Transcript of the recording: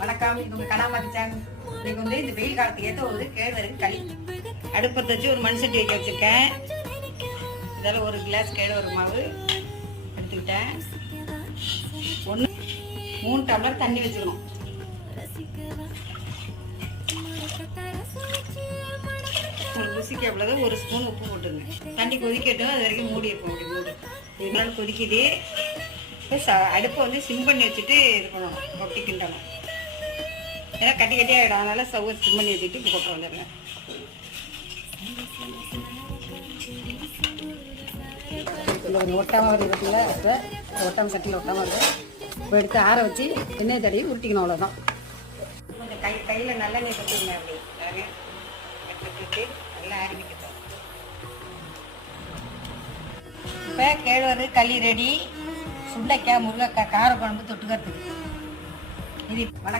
வணக்கம், இது உங்க கலாமதி சேனல். இன்னைக்கு வந்து இந்த வெயில் காலத்துக்கு ஏற்ற ஒரு கேழ்வரகு களி. அடுப்பத்தை வச்சு ஒரு மண் சட்டி வைக்க வச்சிருக்கேன். இதில் ஒரு கிளாஸ் கேழ்வரகு மாவு எடுத்துக்கிட்டேன். 3 டம்ளர் தண்ணி வச்சுக்கணும். ஒரு ருசிக்கு எவ்வளவு ஒரு ஸ்பூன் உப்பு போட்டுருங்க. தண்ணி கொதிக்கட்டும், அது வரைக்கும் மூடி இருக்கும். அப்படி மூடு இதனால கொதிக்குது. அடுப்பை வந்து சிம் பண்ணி வச்சுட்டு இது பண்ணணும், ரொட்டி கிண்டணும். ஏன்னா கட்டி கட்டியாக ஆகிடும், அதனால ஸ்டவ்வை சிம் பண்ணி வச்சுட்டு இப்போ கொண்டு வந்துடுங்க. கொஞ்சம் ஒட்டாமல் வருது இருக்குல்ல, இப்போ ஒட்டாமல் சட்டியில் ஒட்டாமல் வருது. இப்போ எடுத்து ஆற வச்சு எண்ணெய் தடவி உருட்டிக்கணும், அவ்வளோதான். கொஞ்சம் கையில் நல்லெண்ணெய் கொடுத்துருங்க. அப்படி எடுத்துட்டு நல்லா ஆரம்பிக்கிட்டோம். இப்போ கேழ்வரகு களி ரெடி. சுண்டைக்காய், முருங்கைக்காய் கார குழம்பு தொட்டுக்கிறதுக்கு இது.